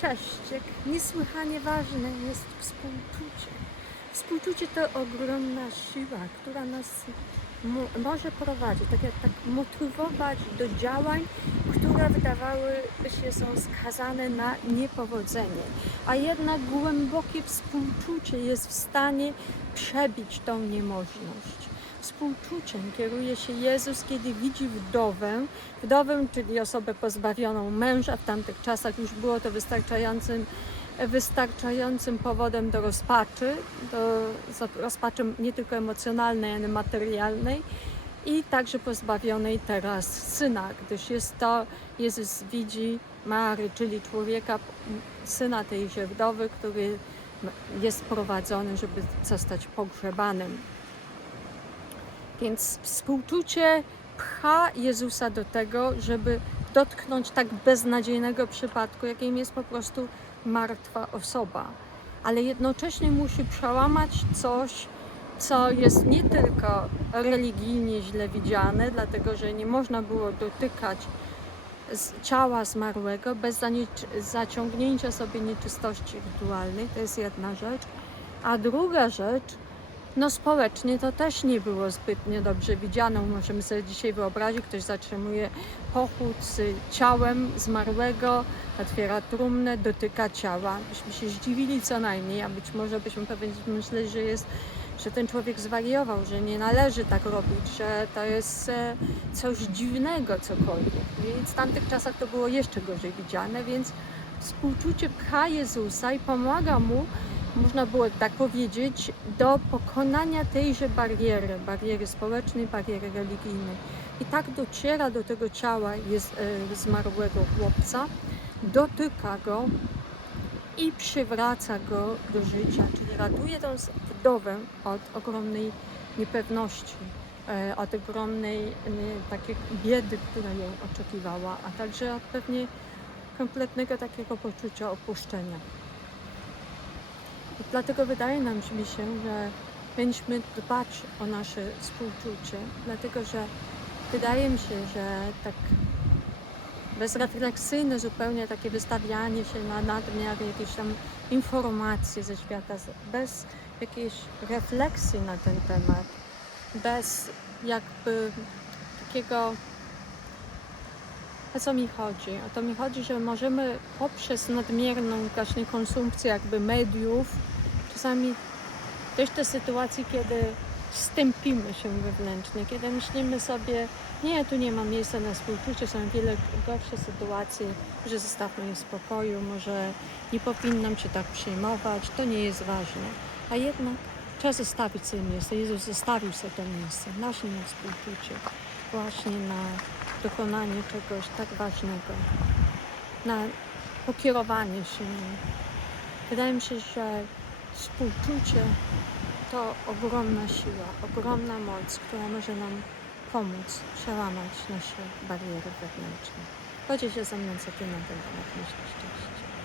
Cześć, jak niesłychanie ważne jest współczucie. Współczucie to ogromna siła, która nas mo- może prowadzić, tak, jak- tak motywować do działań, które wydawały się są skazane na niepowodzenie. A jednak głębokie współczucie jest w stanie przebić tą niemożność. Współczuciem kieruje się Jezus, kiedy widzi wdowę, wdowę, czyli osobę pozbawioną męża. W tamtych czasach już było to wystarczającym, wystarczającym powodem do rozpaczy, do rozpaczy nie tylko emocjonalnej, ale materialnej i także pozbawionej teraz syna, gdyż jest to, Jezus widzi Mary, czyli człowieka, syna tejże wdowy, który jest prowadzony, żeby zostać pogrzebanym. Więc współczucie pcha Jezusa do tego, żeby dotknąć tak beznadziejnego przypadku, jakim jest po prostu martwa osoba. Ale jednocześnie musi przełamać coś, co jest nie tylko religijnie źle widziane, dlatego że nie można było dotykać ciała zmarłego bez zaciągnięcia sobie nieczystości rytualnej. To jest jedna rzecz. A druga rzecz, no społecznie to też nie było zbytnio dobrze widzianą. Możemy sobie dzisiaj wyobrazić, ktoś zatrzymuje pochód z ciałem zmarłego, otwiera trumnę, dotyka ciała. Byśmy się zdziwili co najmniej, a być może byśmy pewnie myśleli, że jest że ten człowiek zwariował, że nie należy tak robić, że to jest e, coś dziwnego cokolwiek. Więc w tamtych czasach to było jeszcze gorzej widziane, więc współczucie pcha Jezusa i pomaga mu można było tak powiedzieć, do pokonania tejże bariery, bariery społecznej, bariery religijnej. I tak dociera do tego ciała jest, e, zmarłego chłopca, dotyka go i przywraca go do życia, czyli ratuje tą wdowę od ogromnej niepewności, e, od ogromnej takiej biedy, która ją oczekiwała, a także od pewnie kompletnego takiego poczucia opuszczenia. Dlatego wydaje nam się, że powinniśmy dbać o nasze współczucie, dlatego że wydaje mi się, że tak bezrefleksyjne zupełnie takie wystawianie się na nadmiar jakichś tam informacji ze świata, bez jakiejś refleksji na ten temat, bez jakby takiego o co mi chodzi? O to mi chodzi, że możemy poprzez nadmierną właśnie konsumpcję jakby mediów czasami dojść do sytuacji, kiedy stępimy się wewnętrznie, kiedy myślimy sobie, nie, tu nie ma miejsca na współczucie, są wiele gorsze sytuacje, że zostawmy je w spokoju, może nie powinnam się tak przejmować, to nie jest ważne. A jednak trzeba zostawić sobie miejsce. Jezus zostawił sobie to miejsce, właśnie na współczucie, właśnie na dokonanie czegoś tak ważnego, na pokierowanie się nim. Wydaje mi się, że współczucie to ogromna siła, ogromna moc, która może nam pomóc przełamać nasze bariery wewnętrzne. Podziel się ze mną, co Ty na ten temat myślisz. Cześć.